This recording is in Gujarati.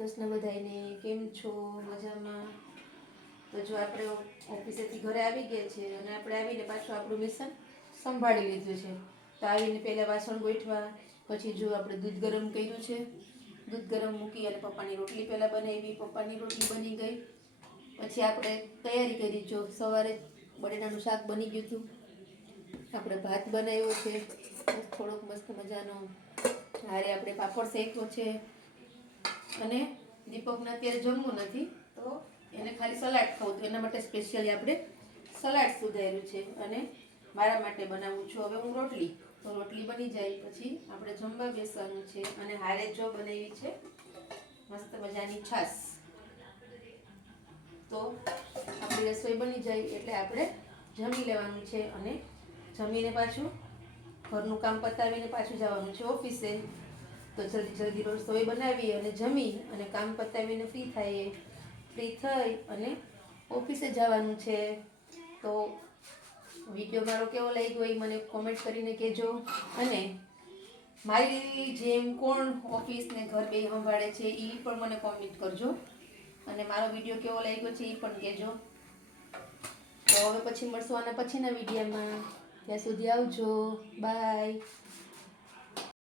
કૃષ્ણ બધાઈને. કેમ છો? મજામાં? તો જો આપણે ઓફિસેથી ઘરે આવી ગયા છે અને આપણે આવીને પાછું આપણું મિશન સંભાળી લીધું છે. તો આવીને પહેલાં વાસણ ગોઠવા, પછી જો આપણે દૂધ ગરમ કર્યું છે, દૂધ ગરમ મૂકી અને પપ્પાની રોટલી પહેલાં બનાવી. પપ્પાની રોટલી બની ગઈ. પછી આપણે તૈયારી કરી. જો સવારે બટેટાનું શાક બની ગયું હતું, આપણે ભાત બનાવ્યો છે થોડોક મસ્ત મજાનો, હારે આપણે પાપડ શેક્યો છે. અને દીપકને અત્યારે જમવું નથી તો એને ખાલી સલાડ ખાવું, તો એના માટે સ્પેશિયલી આપણે સલાડ સુધાર્યું છે. અને મારા માટે બનાવું છું હવે હું રોટલી. તો રોટલી બની જાય પછી આપણે જમવા બેસવાનું છે. અને હારે જો બનાવી છે મસ્ત મજાની છાશ. તો આપણી રસોઈ બની જાય એટલે આપણે જમી લેવાનું છે. અને જમીને પાછું ઘરનું કામ પતાવીને પાછું જવાનું છે ઓફિસે. તો જલ્દી રસોઈ બનાવી અને જમી અને કામ પતાવીને ફ્રી થઈ અને ઓફિસે જવાનું છે. તો વિડીયો મારો કેવો લાગ્યો એ મને કોમેન્ટ કરીને કહેજો. અને મારી જેમ કોણ ઓફિસ ને ઘર બે સંભાળે છે એ પણ મને કોમેન્ટ કરજો. અને મારો વિડીયો કેવો લાગ્યો છે એ પણ કહેજો. તો હવે પછી મળશું આના પછીના વિડીયોમાં. ત્યાં સુધી આવજો. બાય.